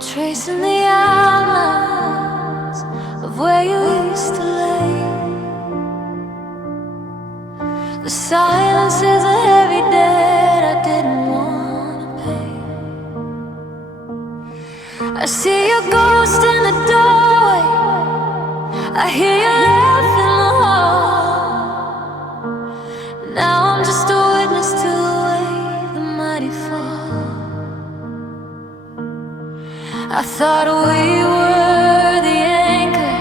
Tracing the outlines of where you used to lay. The silence is a heavy debt I didn't want to pay. I see your ghost in the doorway, I hear you laugh in the hall. Now I'm just a witness to the way the mighty fall. I thought we were the anchor,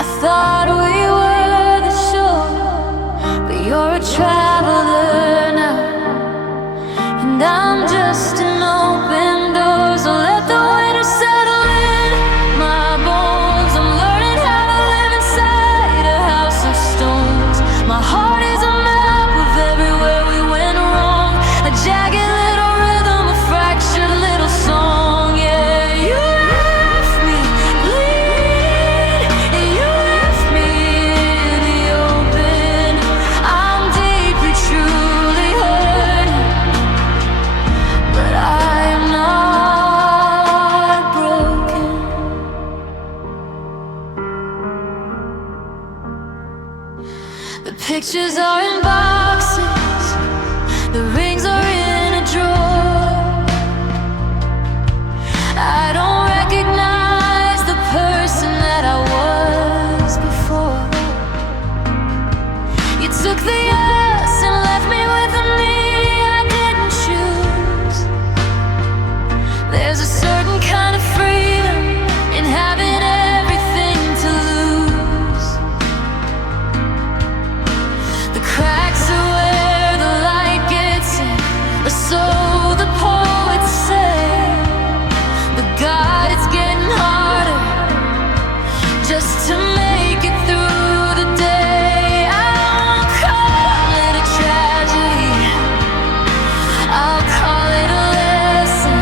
I thought we were the shore. But you're a traveler now, and I'm just an open door. So let the winter settle in my bones. I'm learning how to live inside a house of stones. My heart is a map of everywhere we went wrong, a jagged little rhythm, a fractured little song. The pictures are in boxes, the rings are in a drawer. I don't recognize the person that I was before. You took the us and left me with a me I didn't choose. There's a certain kind of freedom in having everything to lose. The cracks are where the light gets in, or so the poets say. But God, it's getting harder just to make it through the day. I'll call it a tragedy, I'll call it a lesson.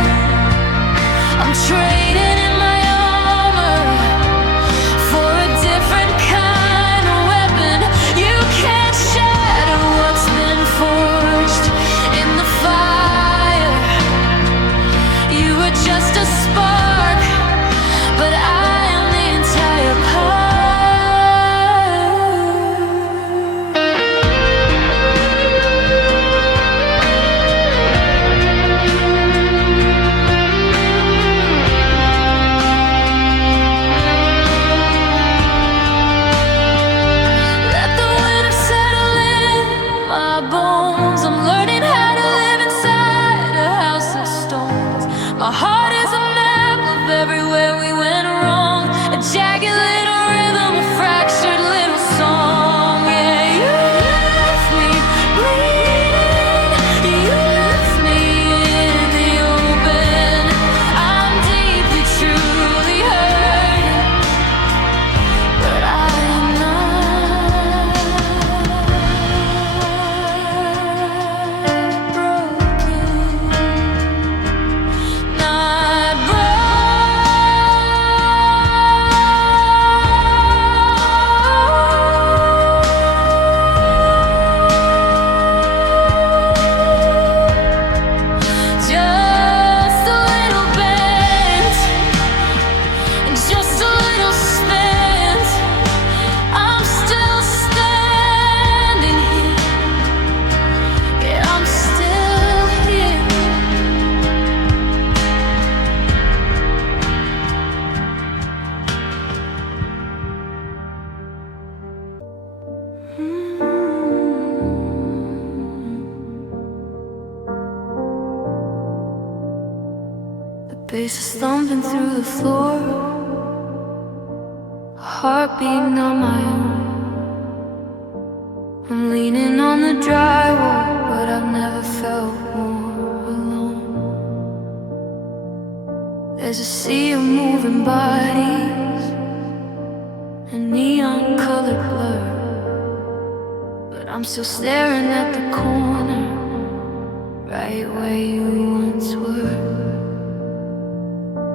I'm trading in my armor for a different kind of weapon. You can't shatter what's been forged in the fire. You were just a spark, but I am the entire pie. Let the winter settle in my bones. I'm learning how to live inside a house of stones. My heart is a map of everywhere we went wrong, a jagged little rhythm, a fractured little song. Yeah, you left me bleeding, you left me in the open. I'm deeply, truly hurting, but I am not broken, not broken. Just a little bent, just a little spent. I'm still standing here, yeah, I'm still here. The bass is thumping through the floor, a heart beating on my own. I'm leaning on the drywall, but I've never felt more alone. There's a sea of moving bodies, a neon colored blur, but I'm still staring at the corner, right where you once were.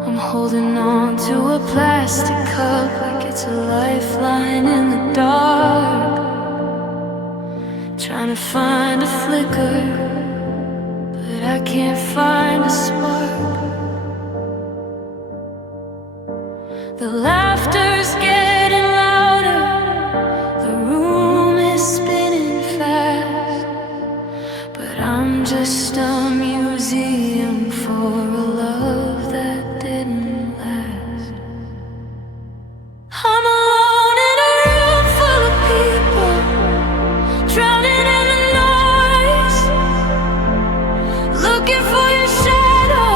I'm holding on to a plastic cup like it's a lifeline in the dark, trying to find a flicker, but I can't find a spark. just a museum for a love that didn't last. I'm alone in a room full of people, drowning in the noise, looking for your shadow,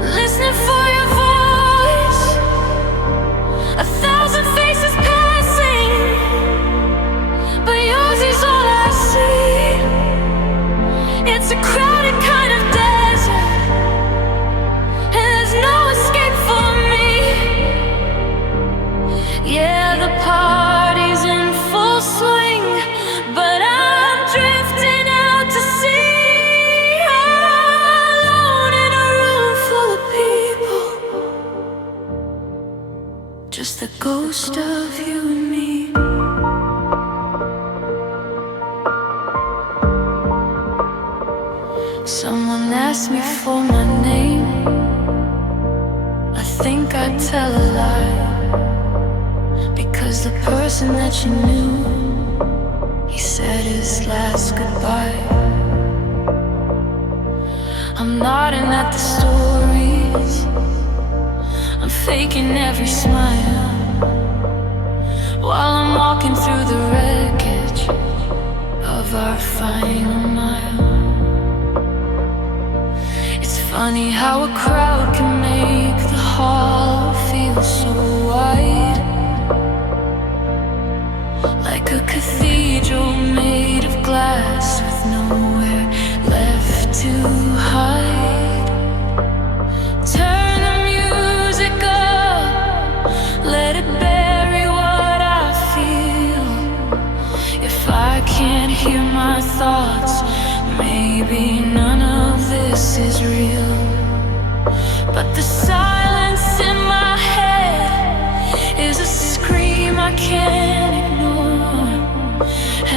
listening for your voice. 1,000 faces passing, but yours is all I see. It's a crowded kind of desert, and there's no escape for me. Yeah, the party's in full swing, but I'm drifting out to sea, alone in a room full of people, just the ghost of you and me. Someone asked me for my name. I think I'd tell a lie, because the person that you knew, he said his last goodbye. I'm nodding at the stories, I'm faking every smile, while I'm walking through the wreckage of our final mile. It's funny how a crowd can make the hall feel so wide, like a cathedral made of glass with nowhere left to hide. Turn the music up, let it bury what I feel. If I can't hear my thoughts, maybe none of this is real. But the silence in my head is a scream I can't ignore,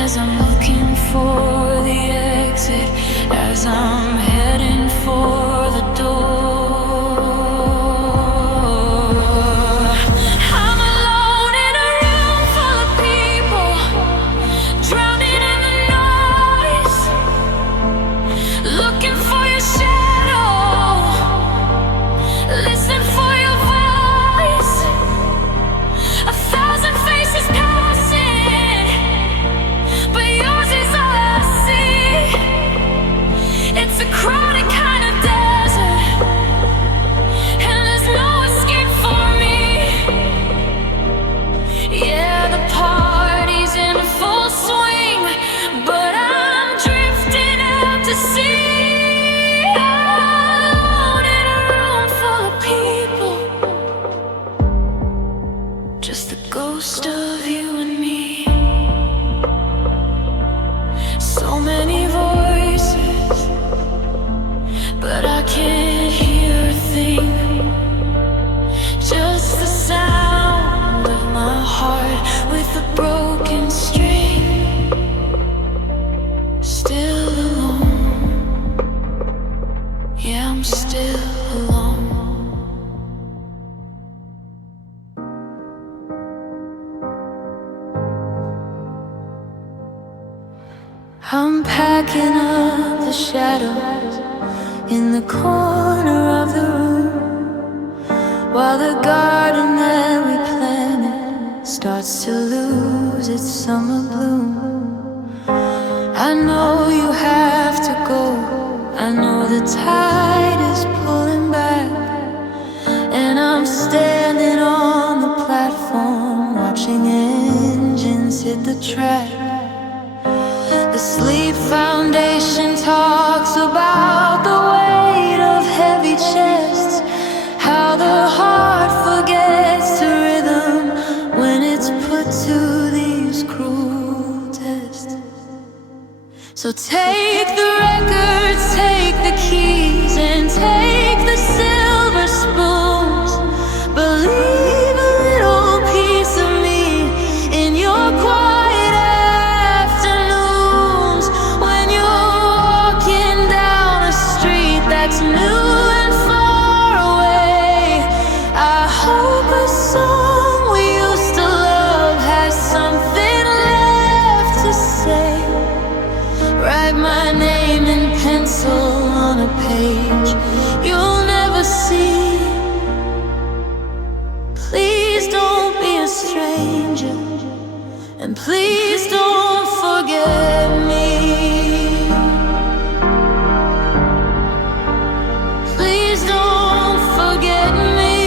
as I'm looking for the exit, as I'm heading for the door. I'm alone in a room full of people, drowning in the noise, looking for your shadow, listening for your voice. 1,000 faces passing, but yours is all I see. It's a crowded kind of desert, and there's no escape for me. Yeah, the party's in full swing, but I'm drifting out to sea, alone in a room full of people, just the ghost of you and me. So many voices, but I can't hear a thing, just the sound of my heart with a broken string. Still alone, yeah, I'm still alone. I'm packing up the shadows in the corner of the room, while the garden that we planted starts to lose its summer bloom. I know you have to go, I know the tide is pulling back, and I'm standing on the platform watching engines hit the track. The Sleep Foundation talks about the weight of heavy chests, how the heart forgets to rhythm when it's put to these cruel tests. So take the records, take the keys, and take the silver spoons, but leave a little piece of me in your quiet afternoons, when you're walking down a street that's new and far away. I hope a song we used to love has something left to say. Write my name page you'll never see. Please don't be a stranger, and please don't forget me. Please don't forget me.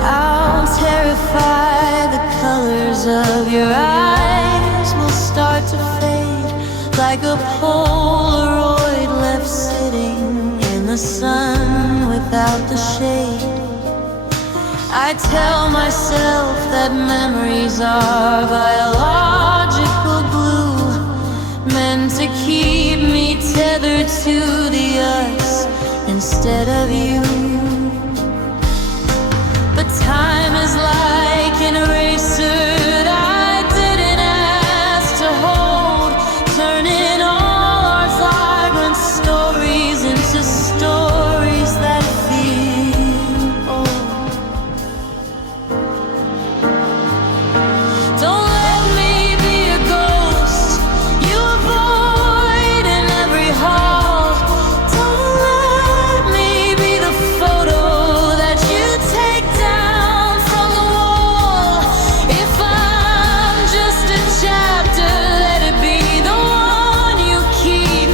I'll terrify the colors of your eyes will start to fade like a Polaroid left sitting in the sun without the shade. I tell myself that memories are biological glue, meant to keep me tethered to the us instead of you. But time is like an eraser I didn't ask to hold, turning all our vibrant stories into stories that feel old. Don't let me be a ghost you avoid in every hall. Don't let me be the photo that you take down from the wall. If I'm just a chapter, let it be the one you keep,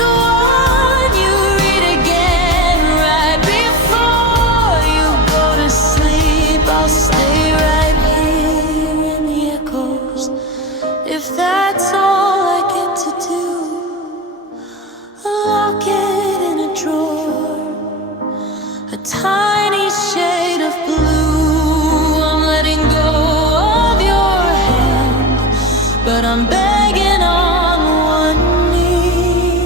the one you read again right before you go to sleep. I'll stay right here in the echoes if that's all I get to do. I'll lock it in a drawer, a tiny shade of blue. I'm letting go of your hand, but I'm begging on one knee.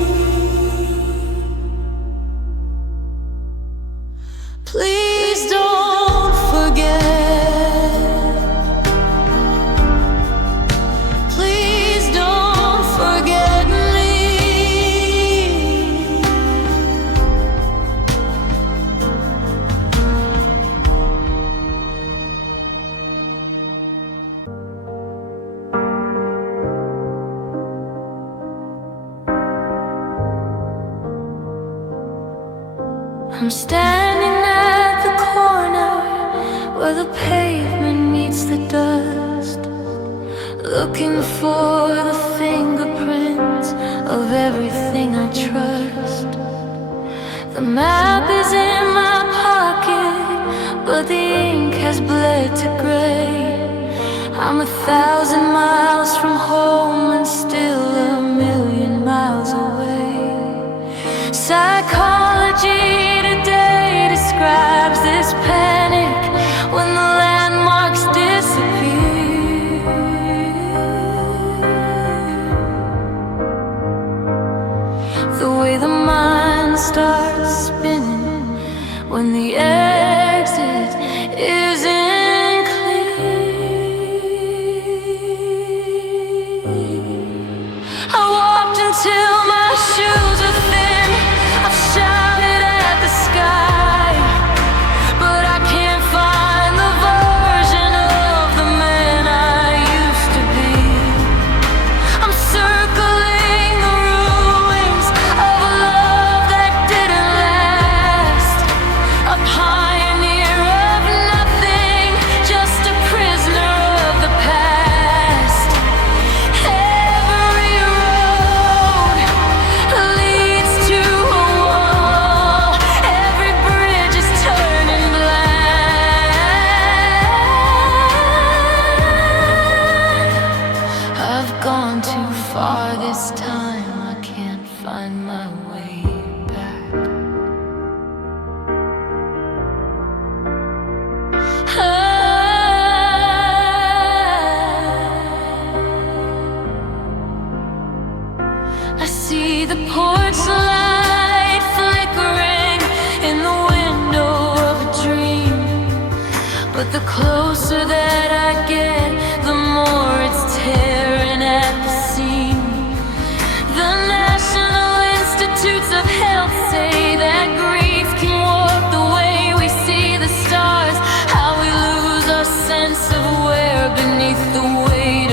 Please don't forget. Please don't forget me. I'm standing at the corner where the pavement meets the dust, looking for the fingerprints of everything I trust. The map is in my pocket, but the ink has bled to gray. I'm 1,000 miles from home and still a million miles away. Psychology today describes this panic when the landmarks disappear. The way the mind starts spinning when the exit isn't clear. I walked until my shoes are thin. I've shouted at the sky, but I can't find the version of the man I used to be. I'm circling the ruins of a love that didn't last, a pioneer of nothing, just a prisoner of the past. Every road leads to a wall, every bridge is turning blind. I've gone too far this time, I can't find my way back. I see the porch light flickering in the window of a dream, but the closer that I get, the more it's tearing at the seam. The National Institutes of Health say that grief can warp the way we see the stars, how we lose our sense of where beneath the weight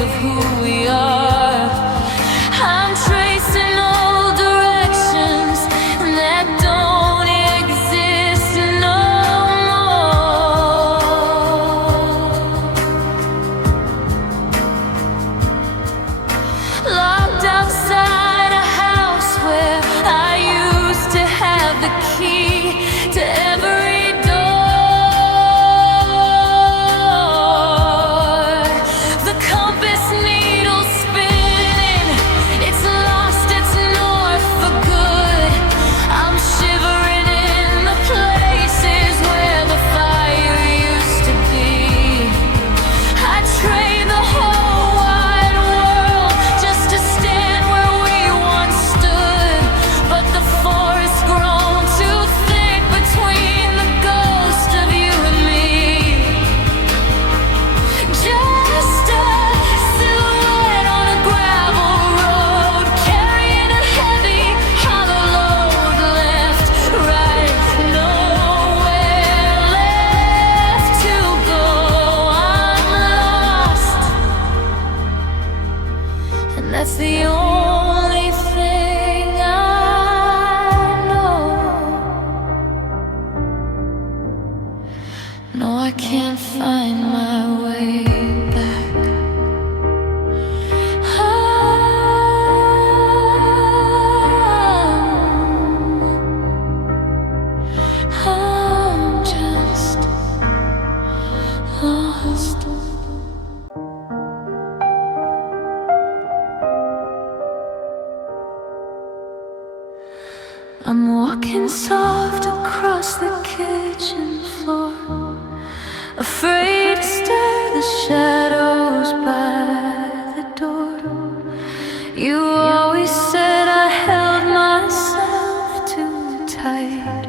No, I can't find my way back. I'm just lost. I'm walking soft across the kitchen floor, afraid to stir the shadows by the door. You always said I held myself too tight,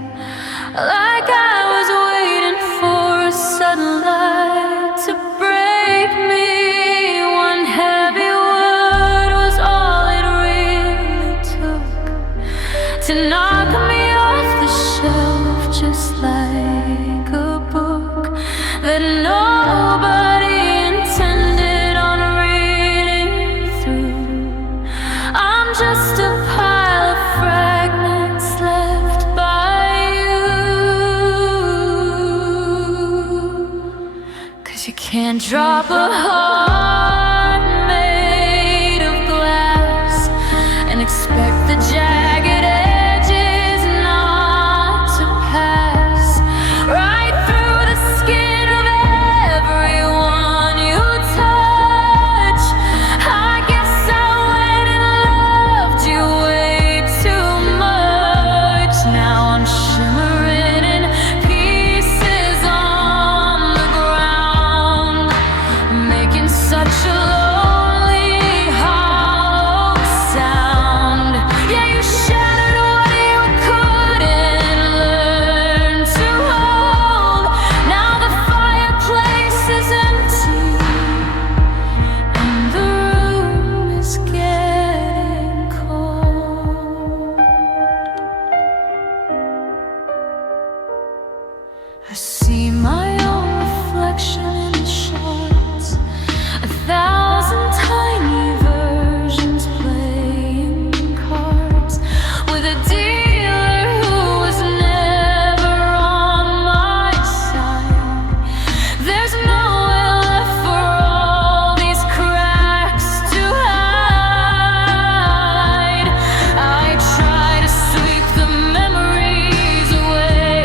like I was waiting for a sudden light to break me. One heavy word was all it really took to knock me off the shelf, just like a book that nobody intended on reading through. I'm just a pile of fragments left by you. 'Cause you can't drop a heart made of glass and expect the jagged edges not to pass right through the skin of everyone you touch. I guess I went and loved you way too much. Now I'm shimmering in pieces on the ground, making such a lonely, hollow sound. Yeah, you shattered what you couldn't learn to hold. Now the fireplace is empty and the room is getting cold. I see my own reflection in the shards, 1,000 tiny versions playing cards with a dealer who was never on my side. There's nowhere left for all these cracks to hide. I try to sweep the memories away,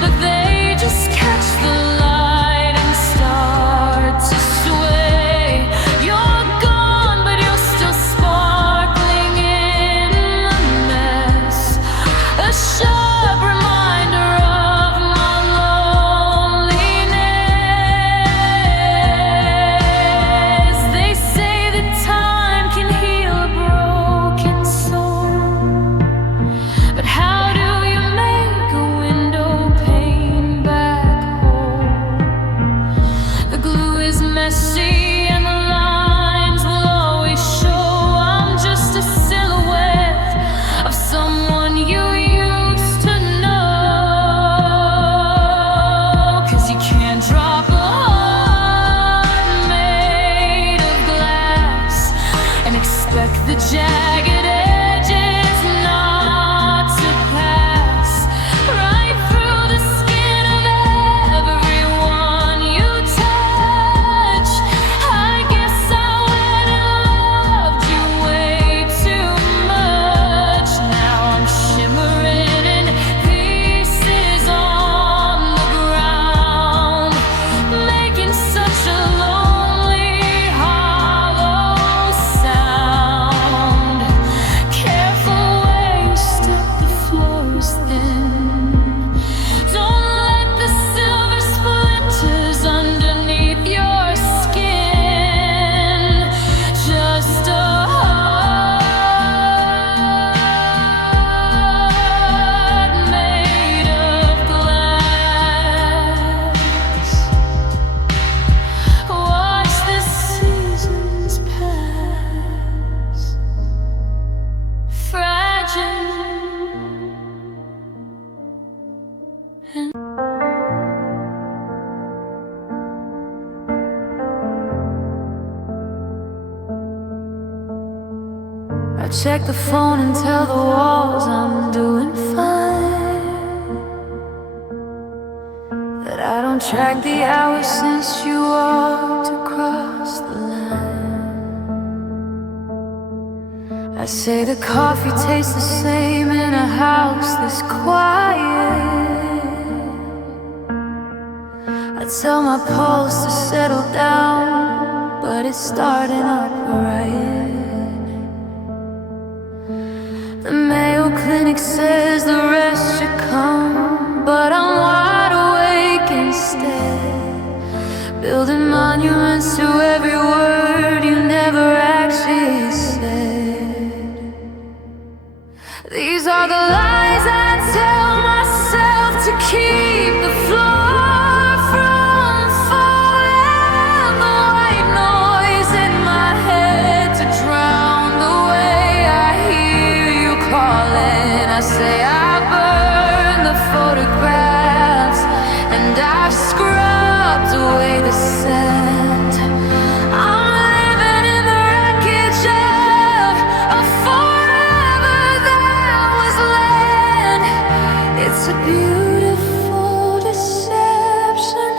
but they just catch the light and start to sway. You're gone, but you're still sparkling in the mess, a sharp reminder of my loneliness. They say that time can heal a broken soul, but how do you make a window pane back whole? The glue is messy and the lines will always show. I'm just a silhouette of someone you used to know. 'Cause you can't drop a heart made of glass and expect the jagged edges not to pass right through the skin of everyone you touch. I guess I went and loved you way too much. Now I'm shimmering in pieces on the ground, making such a lonely, hollow sound. Careful where you step, the floor is thin. Don't let the silver splinters underneath your skin. Just a heart made of glass. Watch the seasons pass, fragile. I check the phone and tell the walls I'm doing fine, that I don't track the hours since you walked across the line. I say the coffee tastes the same in a house this quiet. I tell my pulse to settle down, but it's starting up right. The Mayo Clinic says the rest should come, but I'm wide awake instead, building monuments to every word you never actually said. These are the lies I tell myself to keep the floor from falling, the white noise in my head to drown the way I hear you calling. I say I burn the photographs and I've scrubbed away the scent. I'm living in the wreckage of a forever that was land. It's a beautiful deception,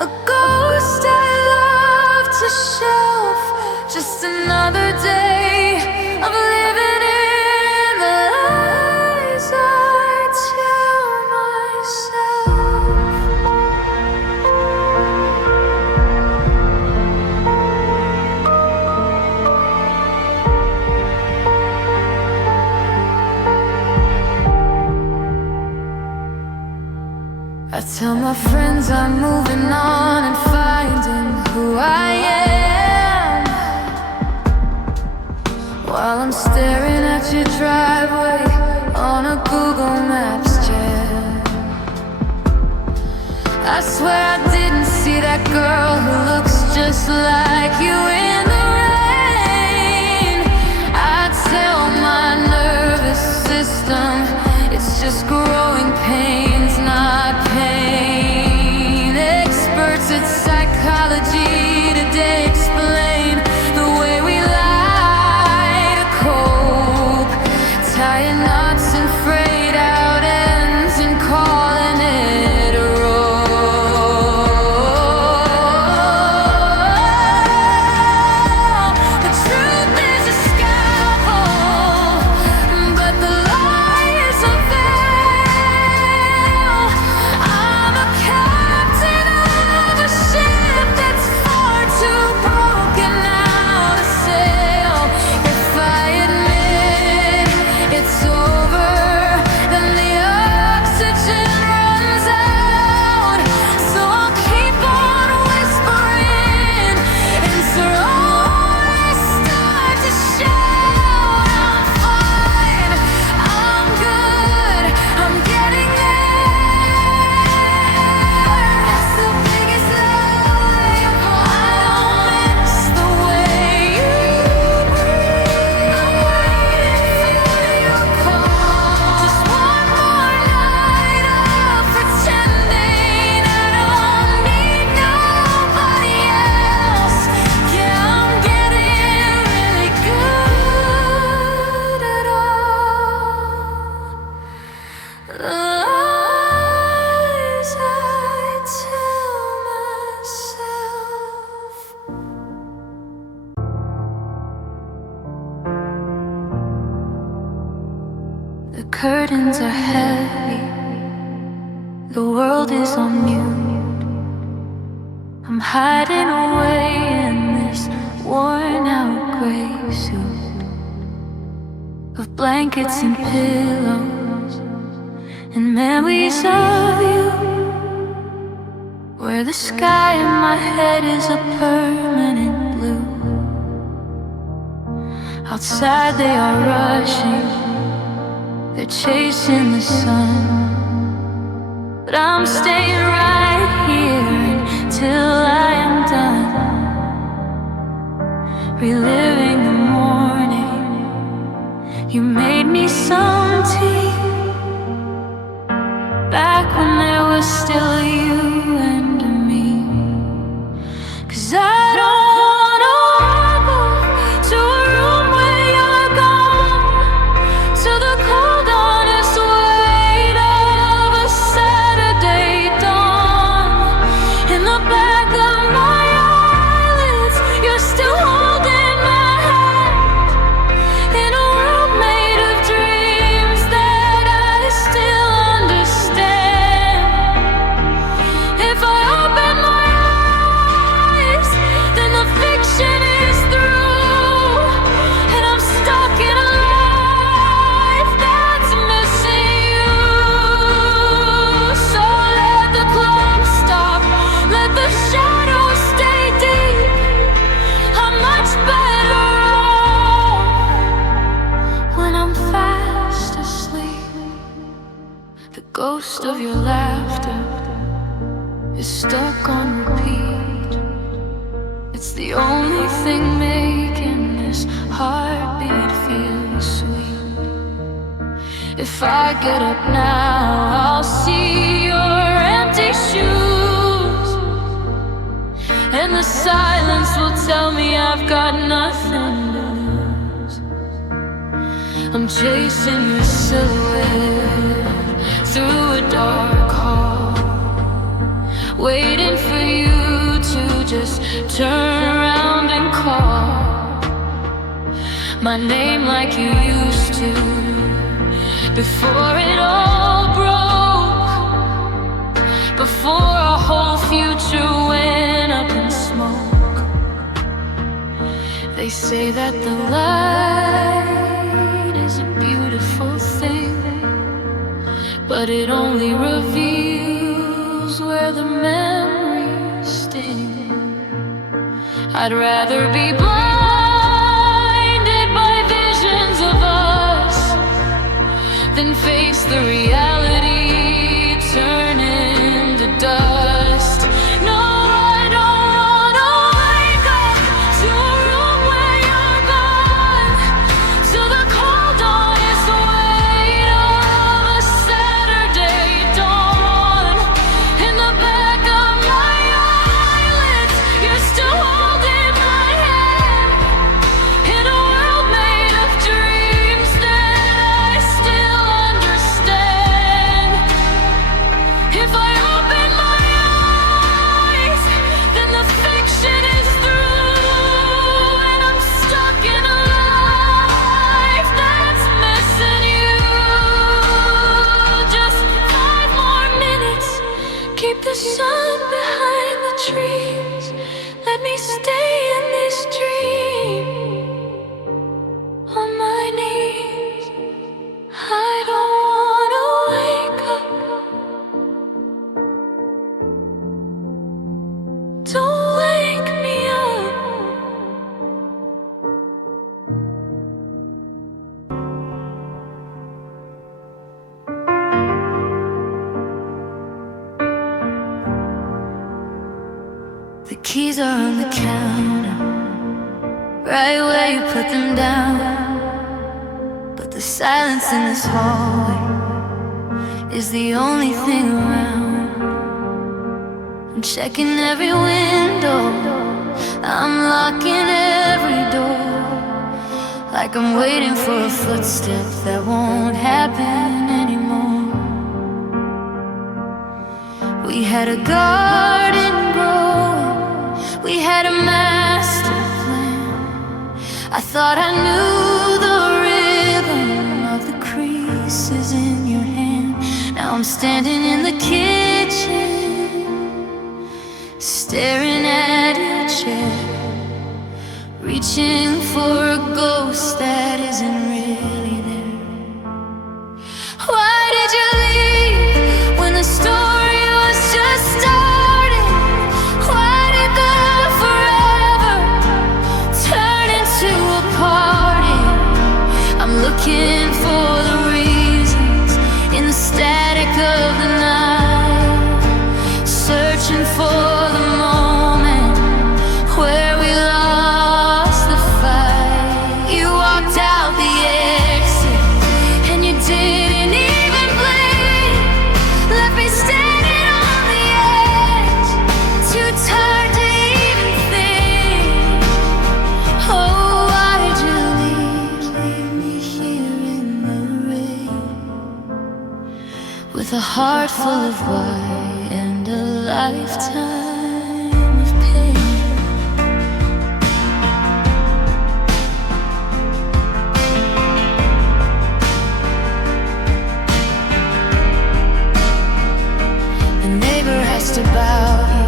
a ghost I love to shelf. Just another day of living in the lies I tell myself. I tell my friends I'm moving on and finding who I am, while I'm staring at your driveway on a Google Maps jam. I swear I didn't see that girl who looks just like you in the rain. I tell my nervous system it's just growing pains, not pain. Experts at psychology today explain the way we lie to cope, tying knots and frayed out ends and calling it a roll. The truth is a scalpel, but the lie is a veil. I'm a captain of a ship that's far too broken now to sail. If I admit it's over, then the oxygen runs out. So I'll keep on whispering until I start to shout. I'm fine, I'm good, I'm getting there. That's the biggest lie of all. I don't miss the way you breathe. I'm waiting for your call. Just one more night of pretending I don't need nobody else. Yeah, I'm getting really good at all the lies I tell myself. The curtains are heavy, the world is on mute. I'm hiding away in this worn out gray suit of blankets and pillows and memories of you, where the sky in my head is a permanent blue. Outside they are rushing, they're chasing the sun, but I'm staying right here until I am done, reliving the morning. You made me some tea back when there was still you and me. 'Cause I don't wanna walk to a room where you're gone, to the cold honest weight of a Saturday dawn. stuck on repeat. It's the only thing making this heartbeat feel sweet. If I get up now, I'll see your empty shoes, and the silence will tell me I've got nothing to lose. I'm chasing your silhouette through a dark hall, waiting for you to just turn around and call my name like you used to, before it all broke, before our whole future went up in smoke. They say that the light is a beautiful thing, but it only reveals where the memories sting. I'd rather be blinded by visions of us than face the reality turning to dust. No, I don't wanna wake up to a room where you're gone, to the cold honest weight of a Saturday dawn. In the back of my eyelids, you're still holding my hand, in a world made of dreams that I still understand. If I open my eyes, then the fiction is through, and I'm stuck in a life that's missing you. Just 5 more minutes, keep the sun behind the trees. Let me stay in this dream on my knees. I don't wanna wake up. Don't wake me up. The keys are on the counter, right where you put them down. But the silence in this hallway is the only thing around. I'm checking every window, I'm locking every door, like I'm waiting for a footstep that won't happen anymore. We had a garden growing, we had a master plan. I thought I knew the rhythm of the creases in your hand. Now I'm standing in the kitchen, staring at your chair, reaching for a ghost that isn't really there. Why did you leave when the story was just starting? Why did the forever turn into a party? I'm looking for the reasons in the static of the night, searching for the moment where we lost the fight. You walked out the exit and you didn't even blink, left me standing on the edge, too tired to even think. Oh, why did you leave me here in the rain, with a heart full of white and a lifetime of pain? The neighbor asked about you,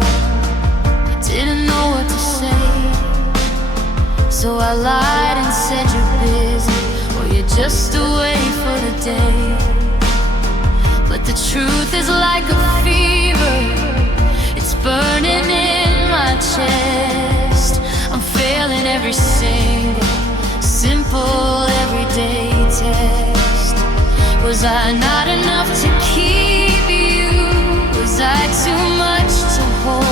I didn't know what to say, so I lied and said you're busy, or you're just away for the day. But the truth is like a fever, it's burning in my chest. I'm failing every single simple everyday test. Was I not enough to keep you? Was I too much to hold?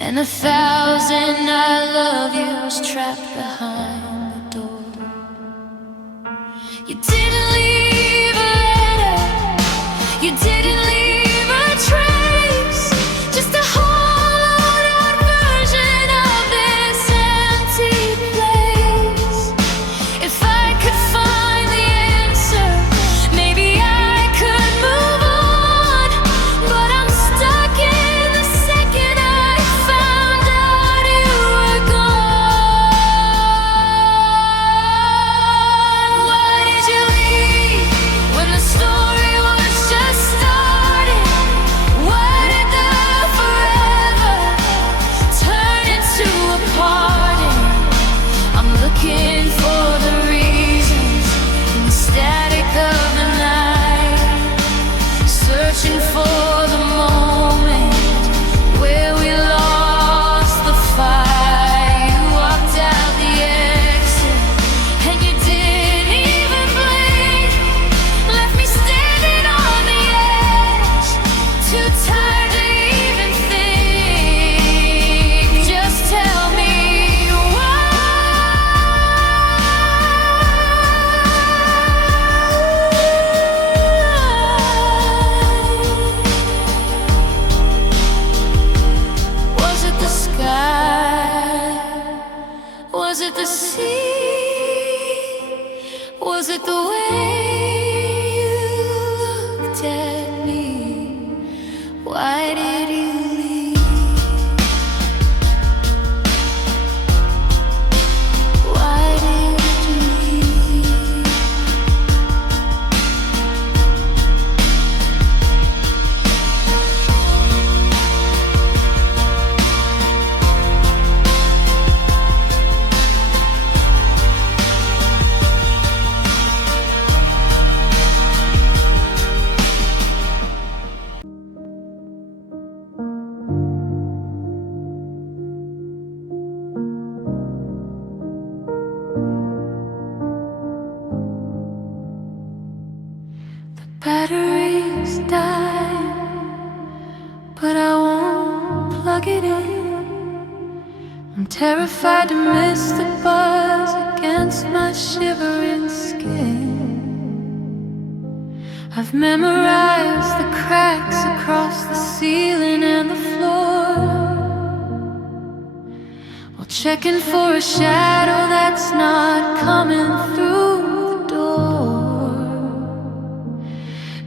and 1,000 I love yous trapped behind the door. You didn't leave a letter, you didn't leave a trace, just a hollowed out version of this empty place. If I could find the answer, maybe I could move on, but I'm stuck in the second I found out you were gone. Why did you leave when the story was just starting? Why did the forever turn into a parting? I'm looking for the reasons in the static of the night, searching for the moment where we lost the fight. You walked out the exit and you didn't even blink, left me standing on the edge, too tired to even think. Just tell me why. Was it the sky? Was it the sea? Was it the way you looked at me? Why did you leave? Why did you leave? Batteries die, but I won't plug it in. I'm terrified to miss the buzz against my shivering skin. I've memorized the cracks across the ceiling and the floor, while checking for a shadow that's not coming through the door.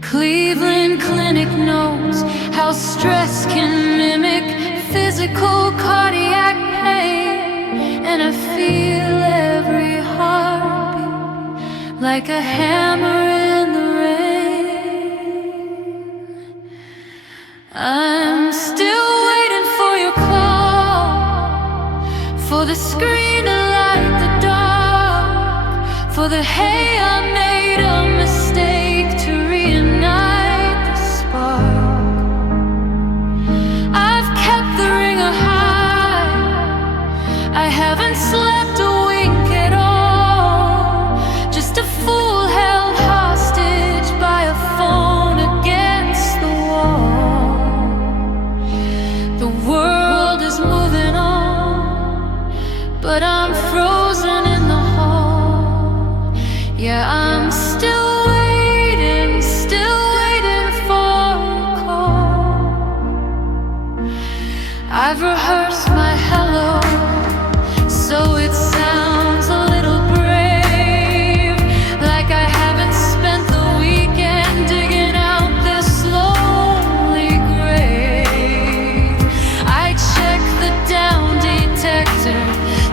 Cleveland Clinic knows how stress can mimic physical cardiac pain, and I feel every heartbeat like a hammer in the rain. I'm still waiting for your call, for the screen to light the dark, for the hey, I made a mistake to reignite the spark. I've kept the ringer high, I haven't slept a wink at all, just a fool held hostage by a phone against the wall. The world is moving on, but I'm frozen in the hall. Yeah, I'm still waiting for a call. I've rehearsed my hello, so it sounds a little brave, like I haven't spent the weekend digging out this lonely grave. I check the down detector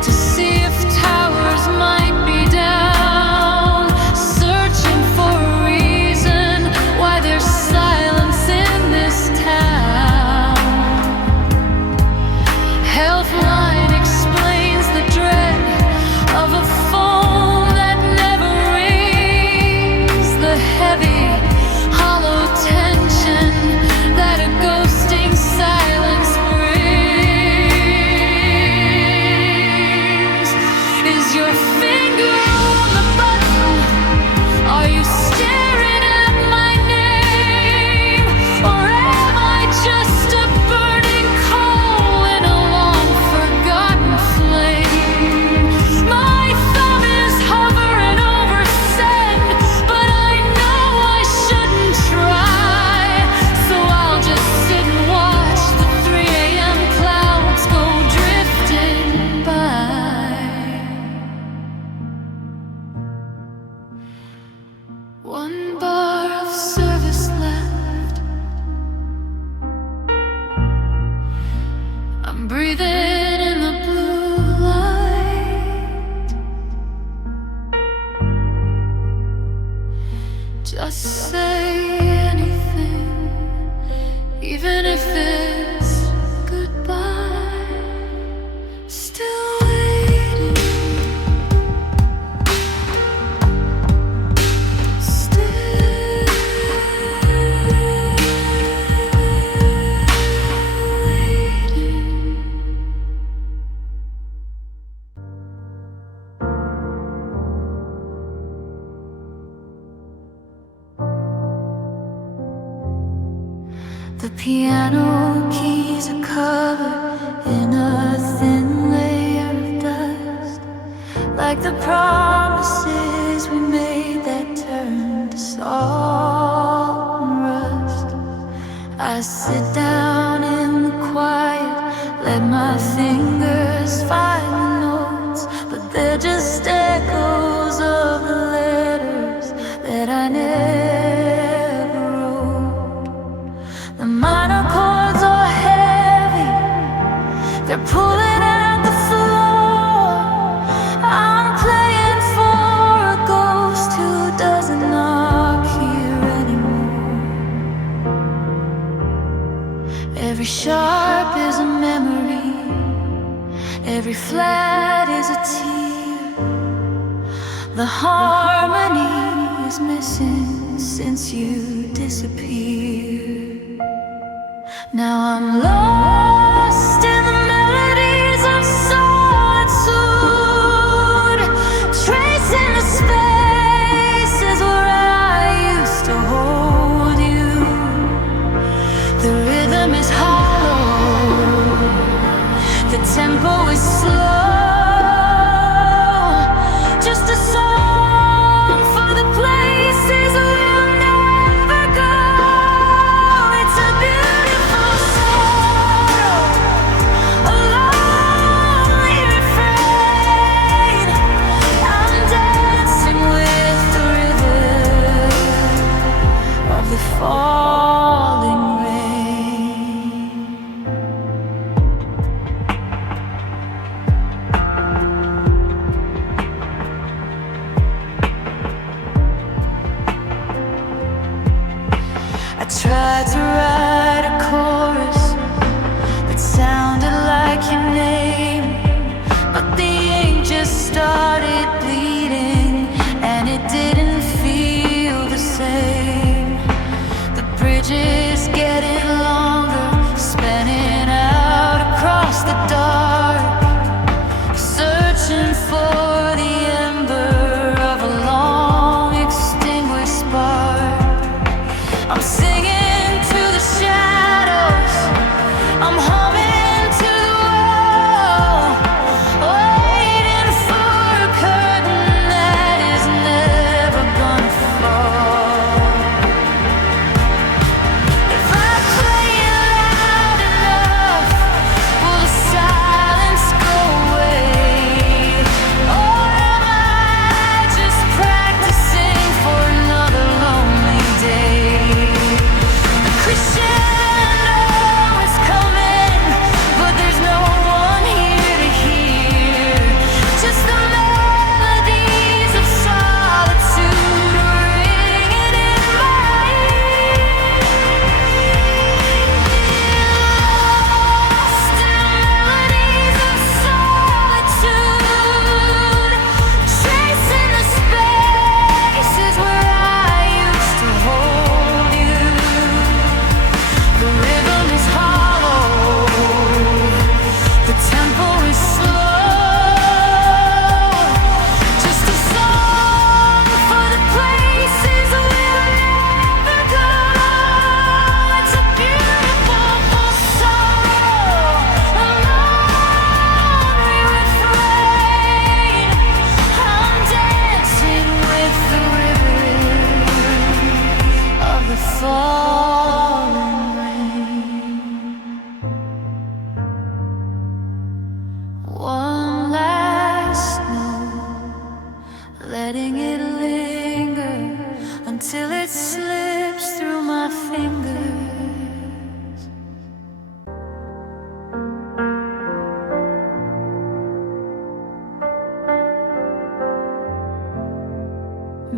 to see if towers might be down, searching for a reason why there's silence in this town. Healthline explains the dread I'm breathing in the blue light. Just say anything, even if it's goodbye. Still waiting. The piano keys are covered in a thin layer of dust, like the promises we made that turned to salt and rust. I sit down in the quiet, let my fingers find the notes, but they're just echoes of the letters that I never wrote. The minor chords are heavy, they're pulling at the floor. I'm playing for a ghost who doesn't knock here anymore. Every sharp is a memory, every flat is a tear. The harmony is missing since you disappeared. Now I'm lost in the melodies of solitude, tracing the spaces where I used to hold you. The rhythm is hollow, the tempo is slow, just a song for the places we'll never go. It's a beautiful sorrow,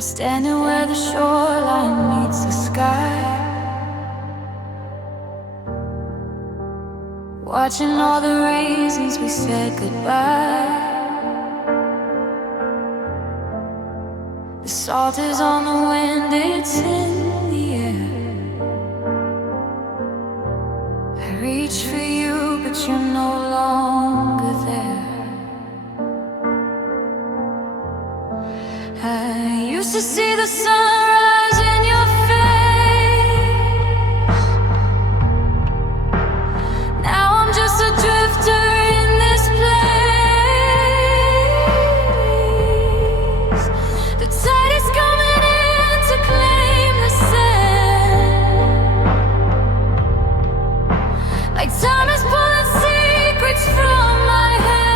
I'm standing where the shoreline meets the sky, watching all the reasons we said goodbye. The salt is on the wind, it's in the air. I reach for you, but you're no longer there. I used to see the sunrise in your face. Now I'm just a drifter in this place. The tide is coming in to claim the sand. Like time is pulling secrets from my hand.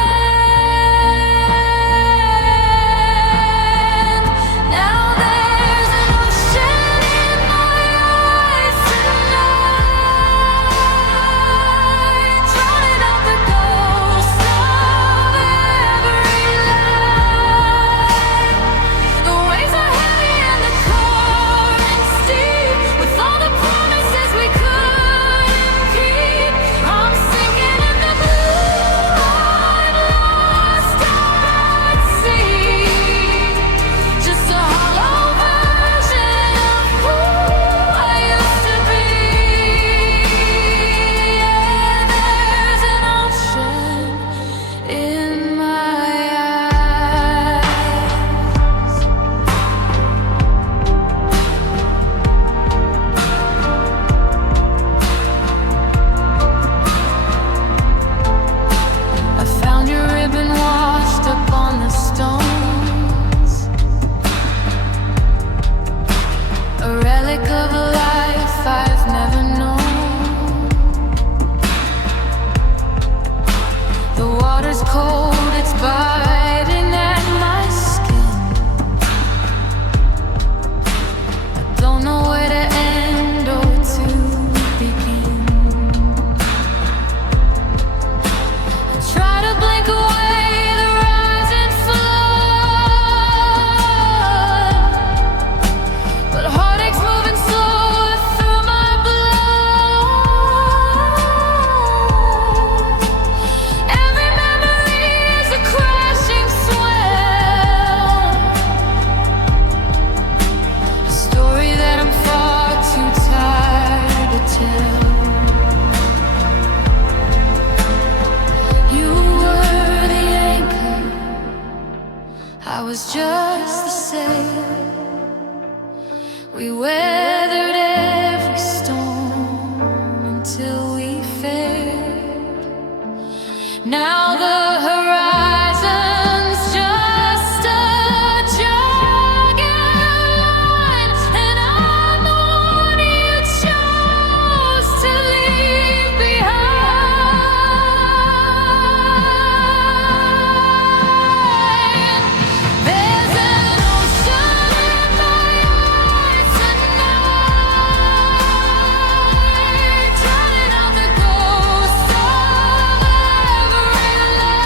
Now there's an ocean in my eyes tonight, drowning out the ghost of every lie. The waves are heavy and the current's deep, with all the promises we couldn't keep. I'm sinking in the blue, I'm lost at sea, just a hollow version of who I used to be. Yeah, there's an ocean in my eyes. I found your ribbon washed up on the stones, a relic of a life I've never known. The water's cold, it's biting at my skin. I don't know where to end or to begin. I try to blink away the rising flood, but heartache's moving slow through my blood. Every memory is a crashing swell, a story that I'm far too tired to tell. You were the anchor, I was just the sail. We weathered every storm until we failed. Now the horizon's just a jagged line, and I'm the one you chose to leave behind. There's an ocean in my eyes tonight, drowning out the ghost of every lie.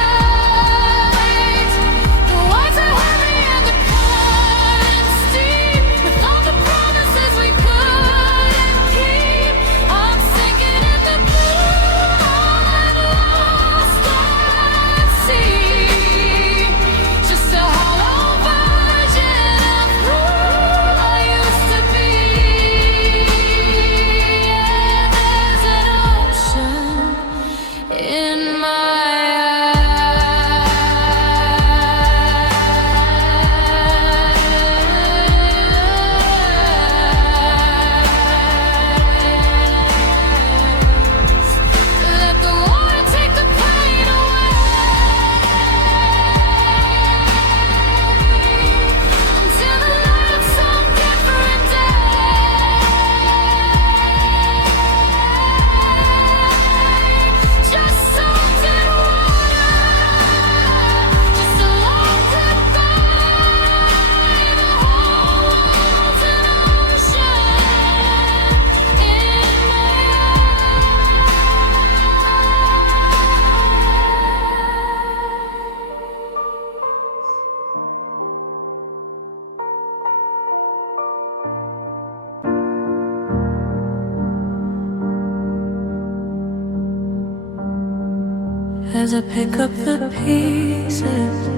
as I pick up the pieces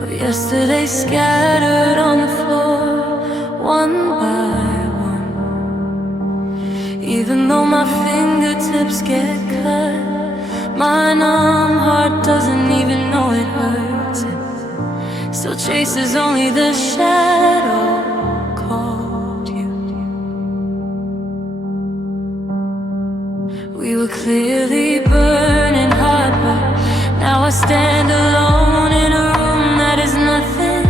of yesterday scattered on the floor, one by one. Even though my fingertips get cut, my numb heart doesn't even know it hurts. It still chases only the shadow called you. We were clearly burning hot, but now I stand alone in a room that is nothing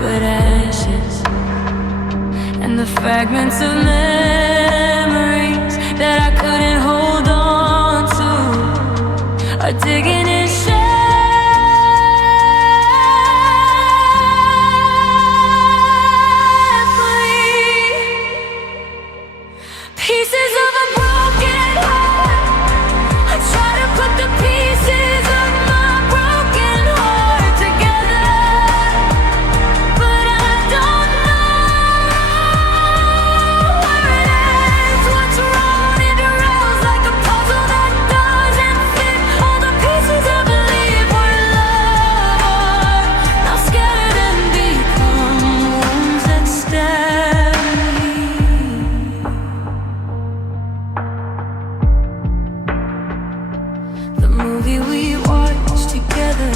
but ashes, and the fragments of memories that I couldn't hold on to are digging in shallow. Pieces of a broken heart. I try to put the pieces of my broken heart together, but I don't know where it ends. What's wrong? It rolls like a puzzle that doesn't fit. All the pieces I believe were love are now scattered and become wounds that stab me. The movie we watched together,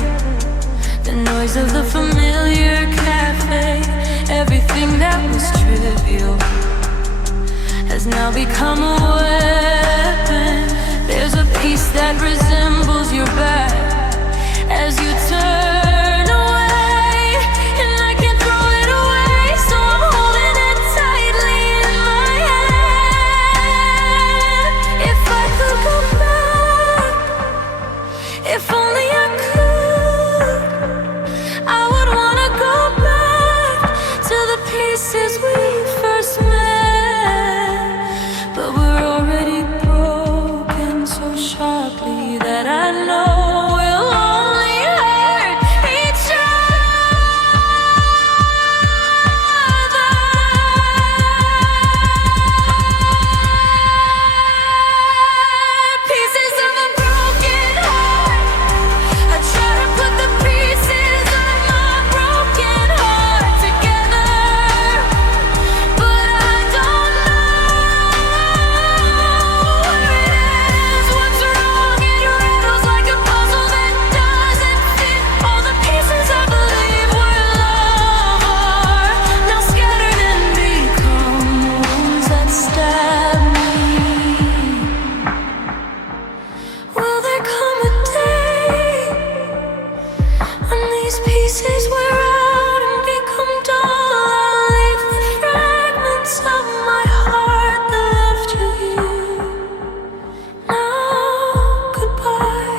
the noise of the familiar cafe, everything that was trivial has now become a weapon. There's a piece that resembles your back as you turn away, and I can't throw it away, so I'm holding it tightly in my hand. If I could go back, if only I could, I would wanna go back to the pieces we first met. But we're already broken so sharply that I know we'll only hurt each other. Pieces of a broken heart. I try to put the pieces of my broken heart together, but I don't know where it ends. What's wrong? It rattles like a puzzle that doesn't fit. All the pieces I believe were love are now scattered and become wounds that stab me. Will there come a day when these pieces wear out and become dull? I'll leave the fragments of my heart that left you here. Now, goodbye.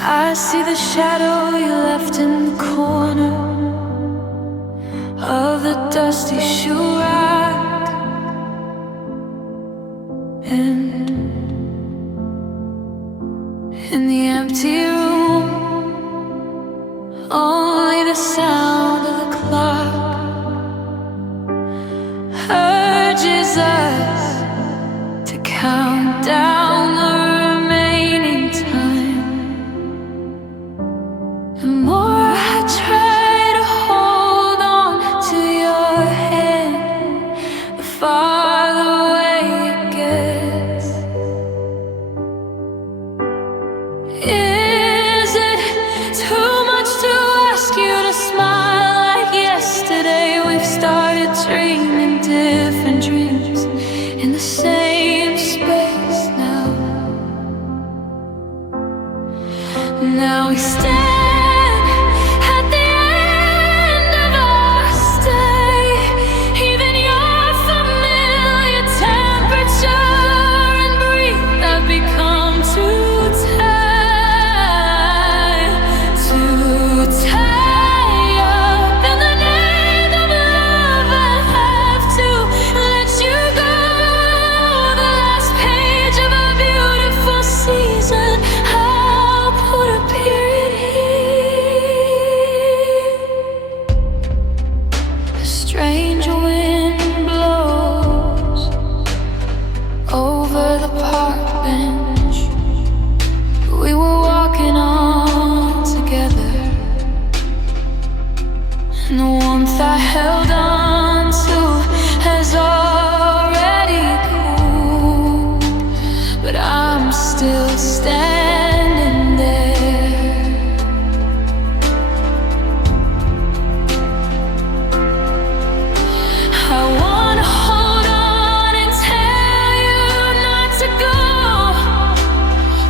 I see the shadow you left in the corner of the dusty shoe rack, and in the empty room, only the sound of the clock urges us to count down the remaining time. The more I try to hold on to your hand, the farther away it gets. Is it too much to ask you to smile like yesterday? We've started dreaming different dreams in the same space now. Now we stand And the warmth I held on to has already cooled, but I'm still standing there. I wanna hold on and tell you not to go,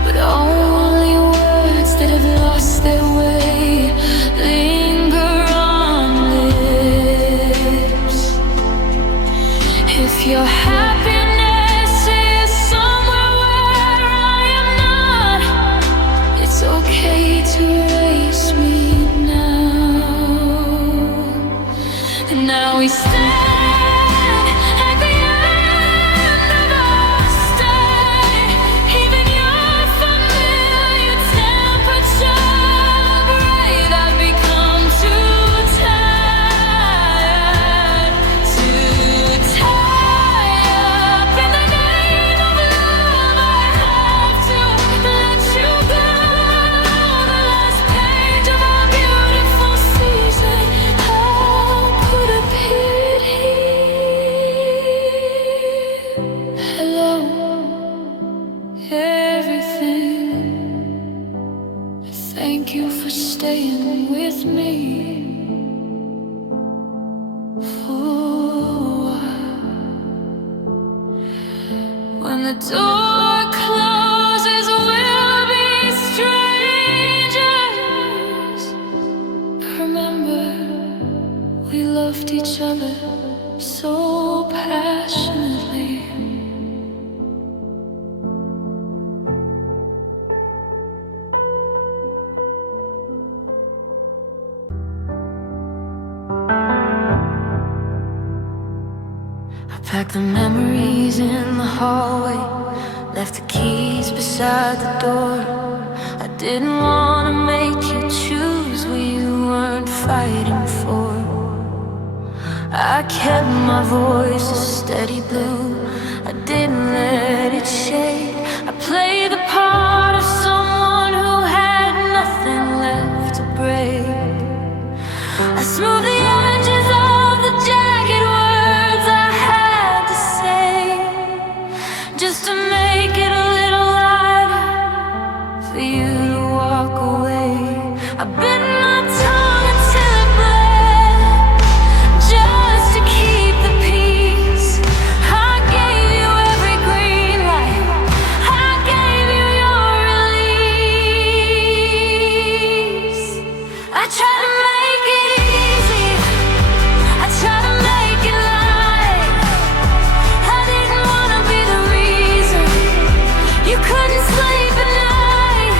but only words that have lost their way linger on lips. If your happiness is somewhere where I am not, it's okay to erase me now. And now we stand at the end of our stay. Even your familiar temperature breathe. I've become too tired in the name of love. I have to let you go. The last page of our beautiful season, I'll put a pin here. Hello, everything. Thank you for staying with me for a while. When the door closes, we'll be strangers. Remember, we loved each other so passionately. I packed the memories in the hallway, left the keys beside the door. I didn't want to make you choose what you weren't fighting for. I kept my voice a steady blue, I didn't let it shade. I played the part of someone who had nothing left to break. I smoothed the edges of the jagged words I had to say, just to make it a little lighter for you to walk away. I bit my tongue until it bled, just to keep the peace. I gave you every green light, I gave you your release. I tried to make it easy, I tried to make it light. I didn't want to be the reason you couldn't sleep at night.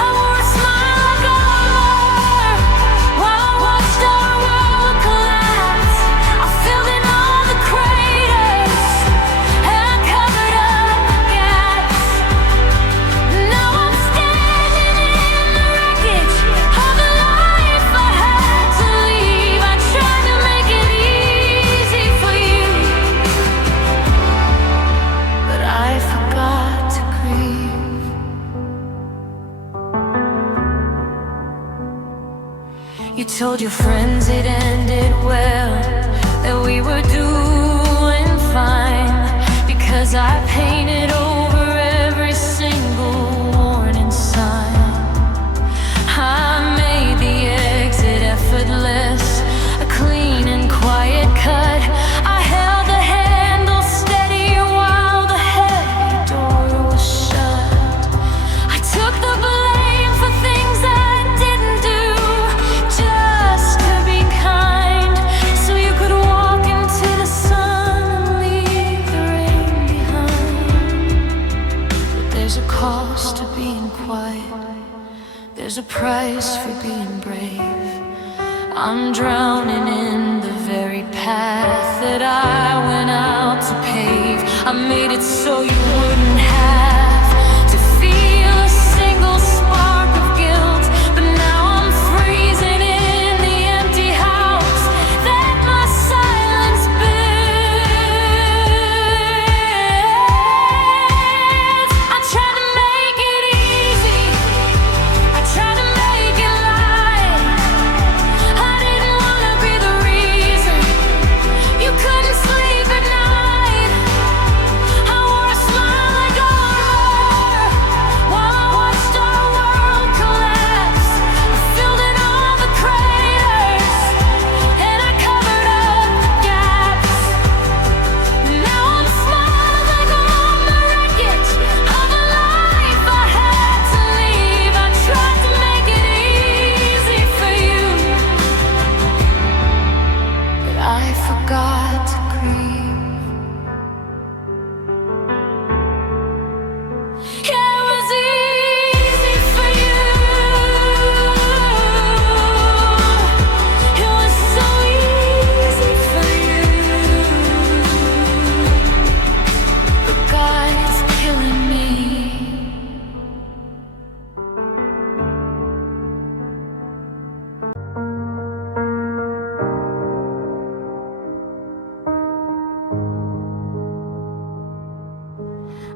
I wore a smile like armor while I watched our world collapse. I filled in all the craters and I covered up the gaps. Now I'm standing in the wreckage of the life I had to leave. I tried to make it easy for you, but I forgot to grieve. You told your friends it ended well, that we were doing fine, because I painted over every single warning sign. I made the exit effortless, a clean and quiet cut. I held the handle steady while the heavy door was shut. I took the blame for things I didn't do, just to be kind, so you could walk into the sun and leave the rain behind. But there's a cost to being quiet, there's a price for being brave. I'm drowning in the very path that I went out to pave. I made it so you wouldn't have to feel a single spark of guilt. But now I'm freezing in the empty house that my silence builds. I tried to make it easy, I tried to make it light. I didn't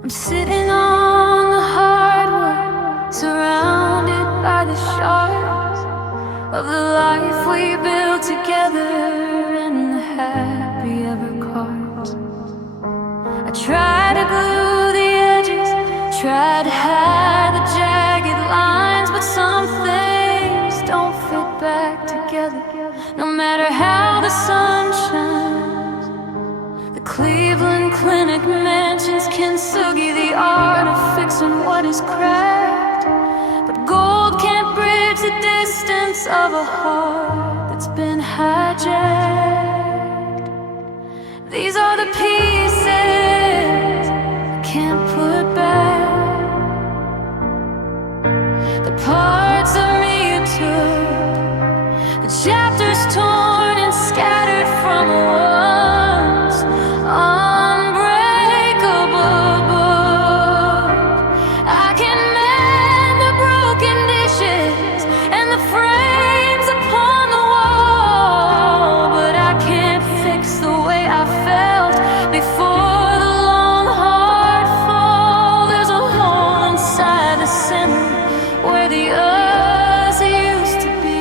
I'm sitting on the hardwood, surrounded by the shards of the life we built together and the happy ever cards. I try to glue the edges, try to hide the jagged lines, but some things don't fit back together, no matter how the sun shines. The Cleveland Clinic mentions kintsugi, the art of fixing what is cracked, but gold can't bridge the distance of a heart that's been hijacked. These are the pieces I can't put back, the parts of me you took, the chapters torn and scattered from a once unbreakable book. I can mend the broken dishes and the frames upon the wall, but I can't fix the way I felt before the long hard fall. There's a hole inside the center where the us used to be,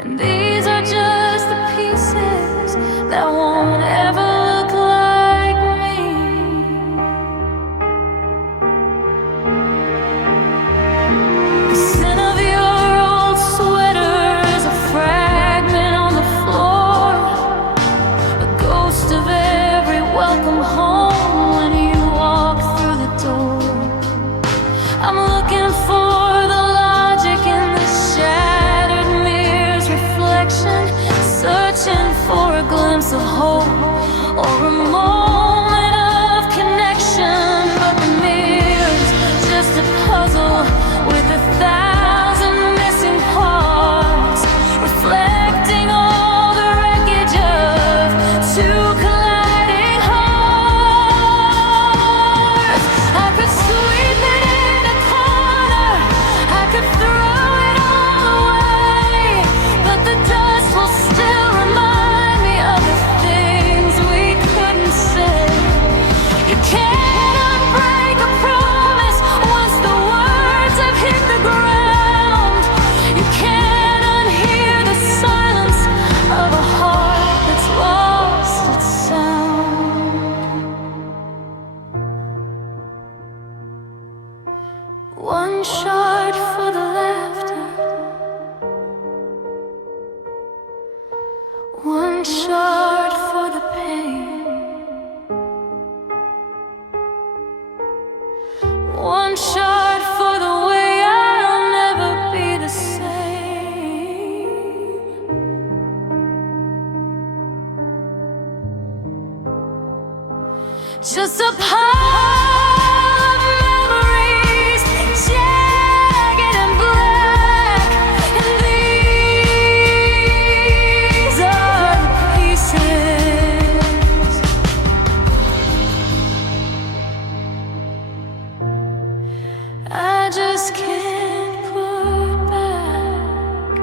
and these are just the pieces that won't ever look like me. The scent of your old sweater is a fragment on the floor, a ghost of every welcome home when you walk through the door. I'm looking for the logic in the shattered mirror's reflection, searching for a glimpse of hope or a moment of connection, but the mirror's just a puzzle with 1,000 missing parts, reflecting all the wreckage of two colliding hearts. I could sweep it in a corner, I could throw it all away, but the dust will still remind me of the things we couldn't say. You can't unbreak a promise once the words have hit the ground. You can't unhear the silence of a heart that's lost its sound. One shot for the laughter, one shot for the pain, one shot for the way I'll never be the same. Just a pile of memories, jagged and black, and these are the pieces I just can't put back.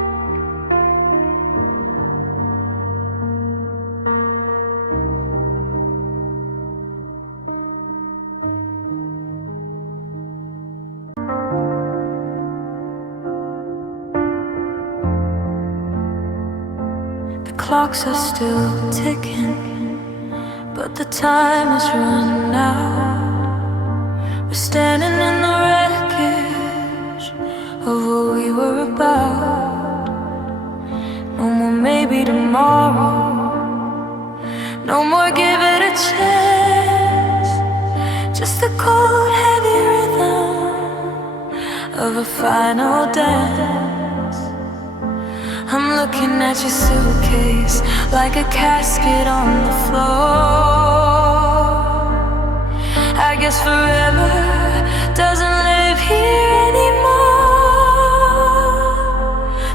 The clocks are still ticking, but the time has run out. We're standing in the wreckage of what we were about. No more maybe tomorrow, no more give it a chance. Just the cold heavy rhythm of a final dance. I'm looking at your suitcase like a casket on the floor. I guess forever doesn't live here anymore.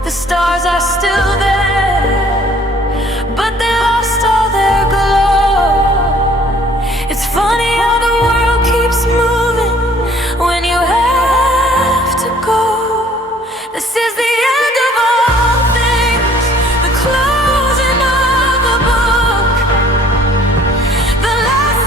The stars are still there, but they lost all their glow. It's funny how the world keeps moving when you have to go. This is the end of all things, the closing of the book, the last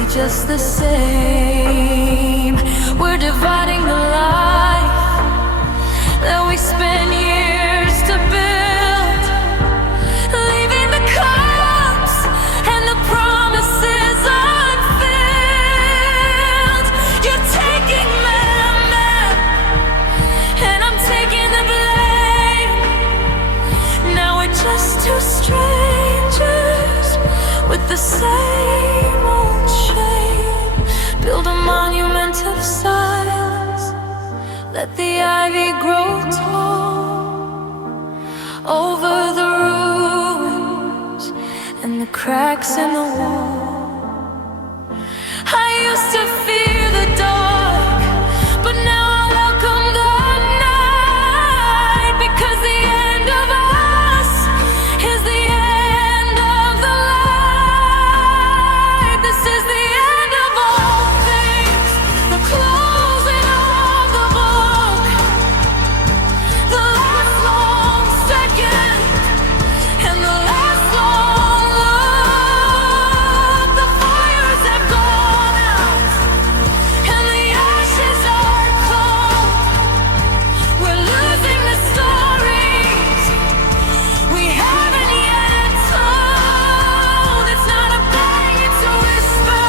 stay just the same. We're dividing the life that we spent years to build, leaving the cups and the promises unfilled. You're taking my map and I'm taking the blame. Now we're just two strangers with the same old shame. Build a monument of silence, let the ivy grow tall over the ruins and the cracks in the wall. I used to fear the dark, but now I welcome the night, because the end of us is the end of the light. This is the end of all things, the closing of the book, the last long second and the last long look. The fires have gone out and the ashes are cold. We're losing the stories we haven't yet told. It's not a bang, it's a whisper,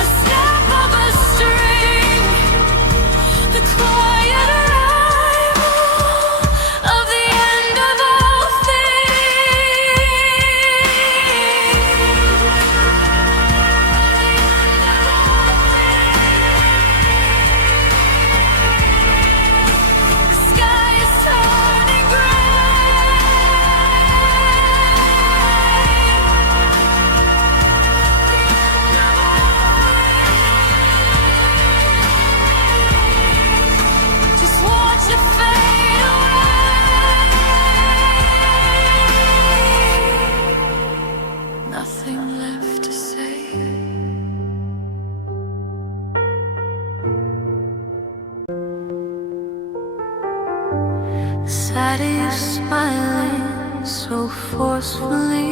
a snap of a string, the quiet arrival of the end of all things. The sky is turning gray. Just watch it fade away. Nothing left to say. Sad is smiling so forcefully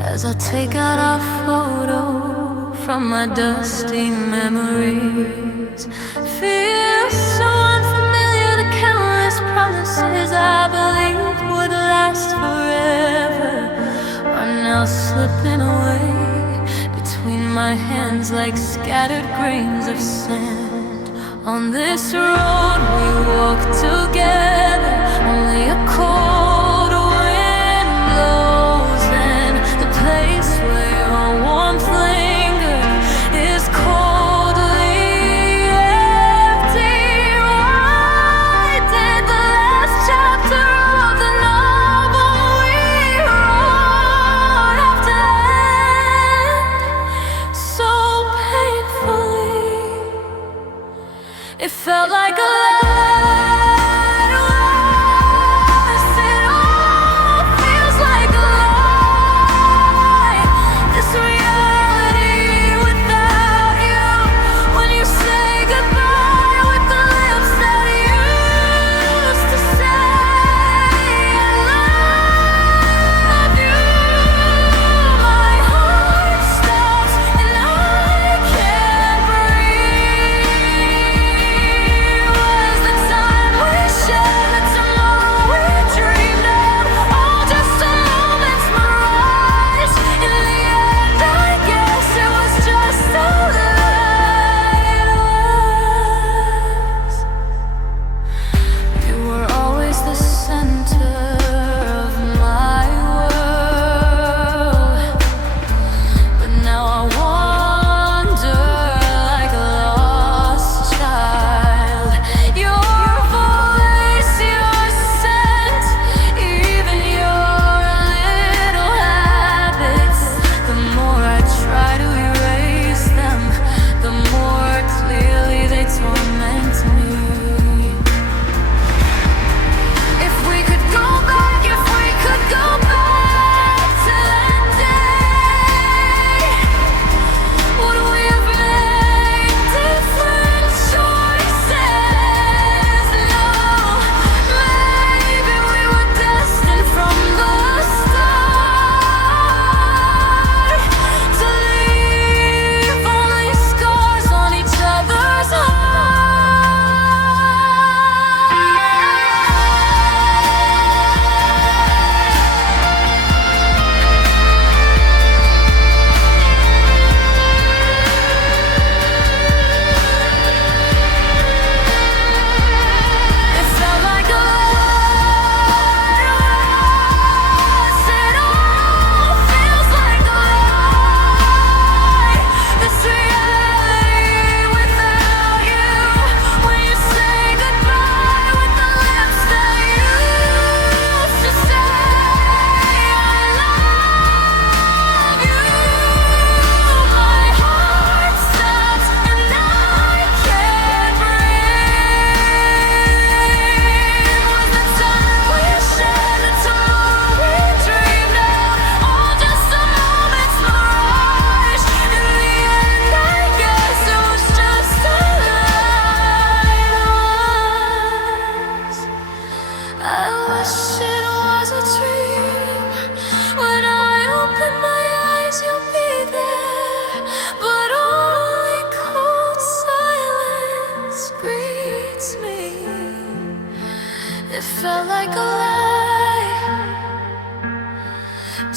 as I take out our photo from my dusty memories. Feels so unfamiliar, the countless promises I believed would last forever are now slipping away between my hands like scattered grains of sand. On this road we walk together, only a cold wind blows, and the place where your warmth lingered is coldly empty. Why did the last chapter of the novel we wrote have to end so painfully? It felt like a light was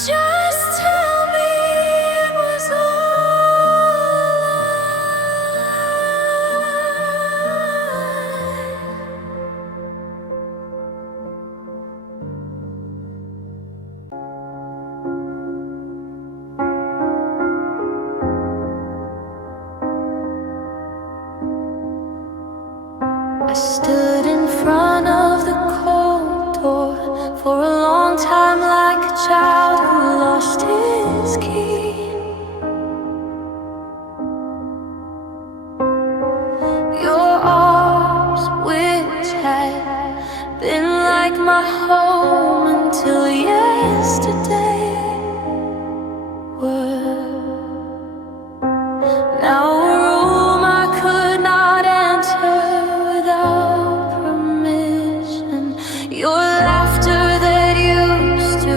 Just tell me it was all I stood in front of the cold door for a long time, like a child who lost his key. Your arms, which had been like my home until yesterday, were now a room I could not enter without permission. Your laughter that used to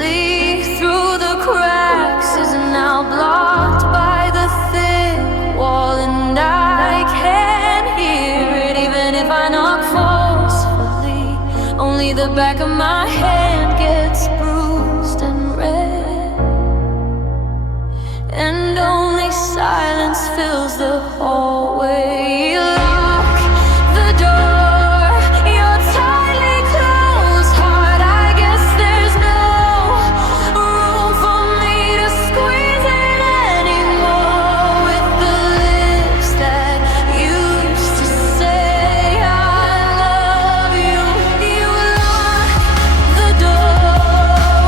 leak through the cracks is now blocked by the thick wall, and I can't hear it even if I knock forcefully. Only the back of my hand gets bruised and red, and only silence fills the hallway. You lock the door, your tightly closed heart. I guess there's no room for me to squeeze in anymore. With the lips that used to say I love you, you lock the door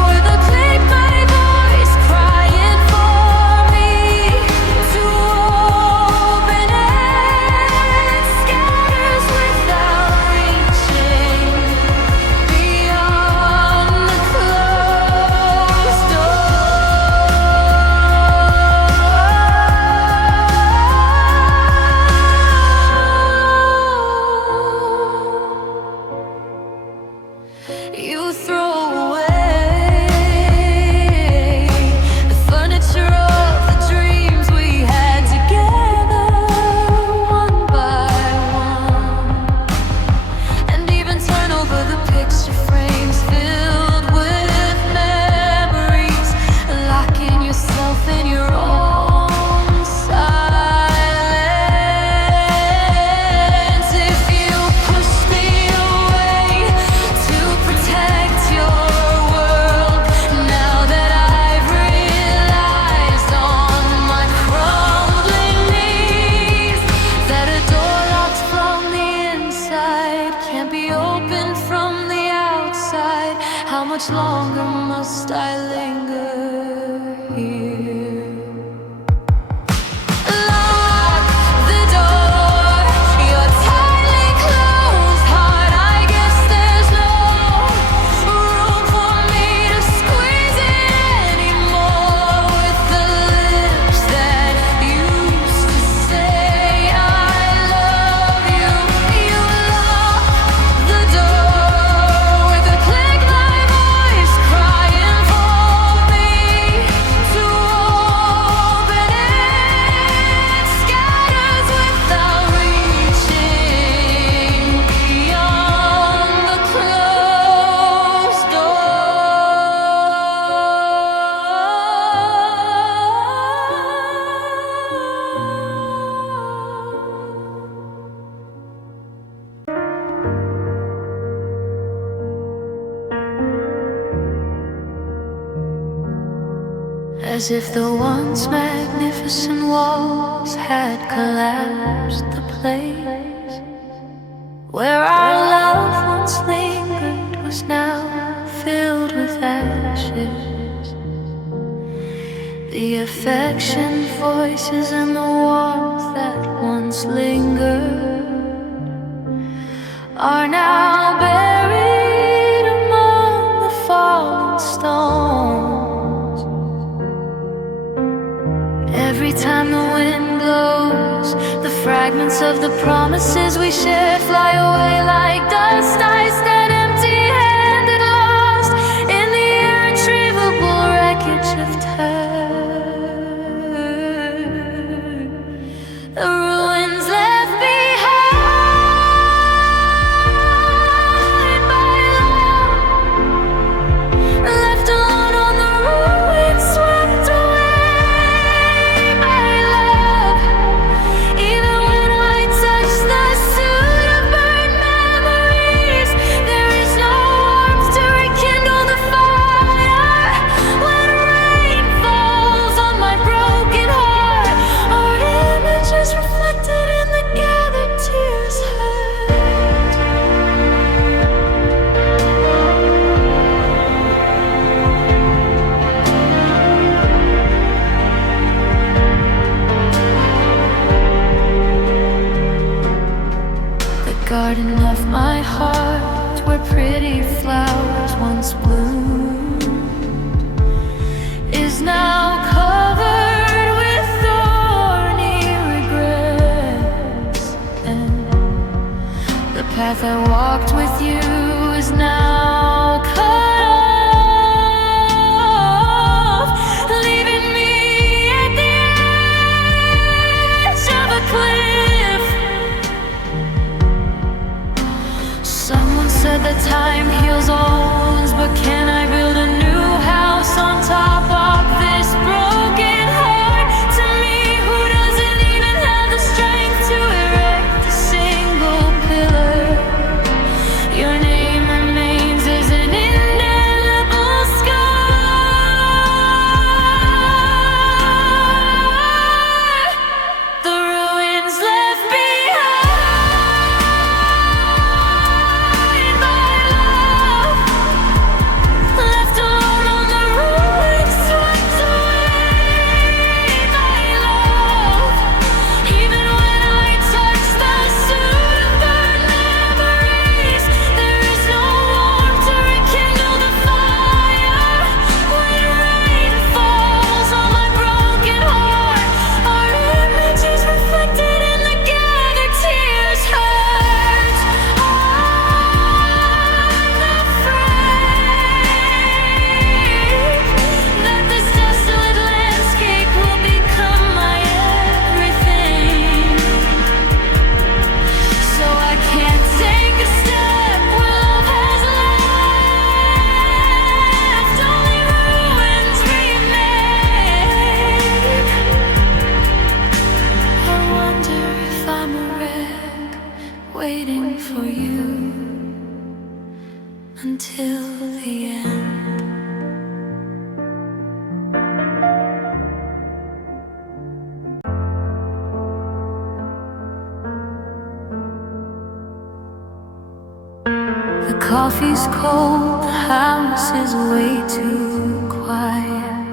with a click, my voice crying for me to open it. Scatters without reaching beyond the closed door. You throw away the furniture of the dreams we had together, one by one, and even turn over the picture frames filled with memories, locking yourself in your own silence. If you push me away to protect your world, now that I've realized on my crumbling knees that a door locked from the inside can't be opened from the outside, how much longer must I linger here? Lock the door, your tightly closed heart. I guess there's no room for me to squeeze in anymore. With the lips that used to say I love you, you lock the door with a click, my voice crying for me to open it. Scatters without reaching beyond the closed door. As if the once magnificent walls had collapsed, the place where our love once lingered was now filled with ashes. The affection, voices, and the warmth that once lingered are now buried among the fallen stones. Every time the wind blows, the fragments of the promises we shared fly away like dust. I stand empty-handed, lost in the irretrievable wreckage of time. The ruins left behind by love, left alone on the path I walked with you is now cut off, leaving me at the edge of a cliff. Someone said that time heals all wounds, but can I build a new house on top of this broken heart? To me, who doesn't even have the strength to erect a single pillar, your name remains as an indelible scar. The ruins left behind by love, left alone on the road, swept away by love. Even when I touch the soon-burned memories, there is no warmth to rekindle the fire. When rain falls on my broken heart, our images reflected in the gathered tears hurt. I'm afraid that this desolate landscape will become my everything. So I can't take a step where love has left, only ruins remain. I wonder if I'm a wreck waiting for you until the end. The coffee's cold, the house is way too quiet.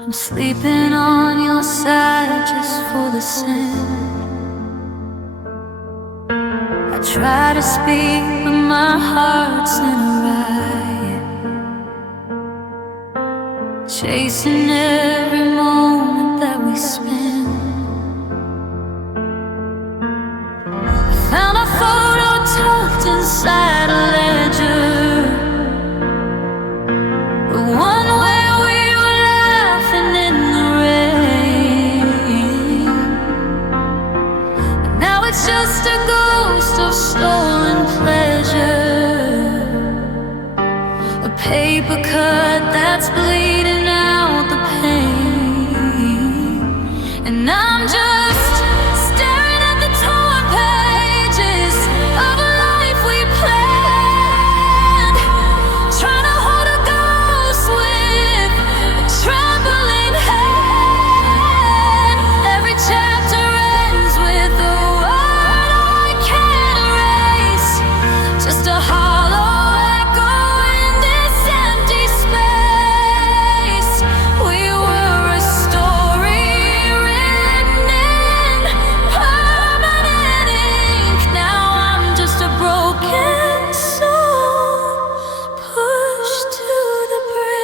I'm sleeping on your side just for the sin. I try to speak, but my heart's in a riot, chasing every moment that we spend. Found a photo tucked inside a ledger, the one where we were laughing in the rain. Now it's just a ghost of stolen pleasure, a paper cut that's bleeding out the pain. And I'm just staring at the torn pages of a life we planned, trying to hold a ghost with a trembling hand. Every chapter ends with a word I can't erase, just a hollow echo in this empty space. We were a story written in permanent ink. Now I'm just a broken soul pushed to the brink.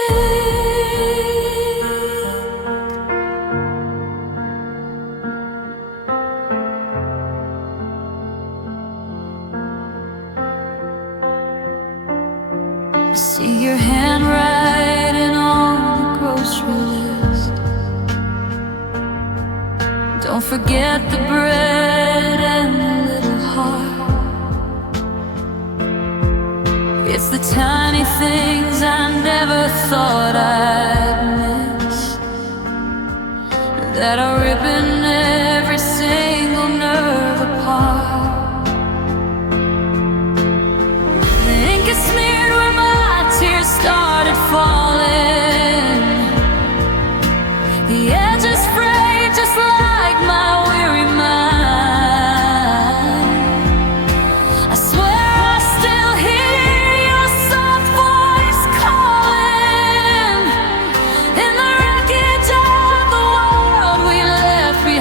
I see your handwriting on the grocery list. Don't forget the bread and the little heart. It's the tiny things I never thought I'd miss that are ripping every single nerve apart. The ink is smeared where my tears started falling. The edge is frayed just like my weary mind. I swear I still hear your soft voice calling in the wreckage of the world we left behind.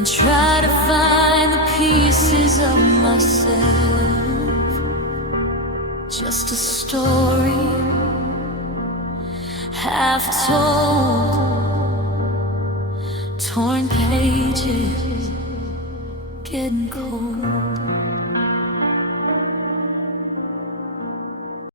and try to find the pieces of myself. Just a story half told, torn pages getting cold.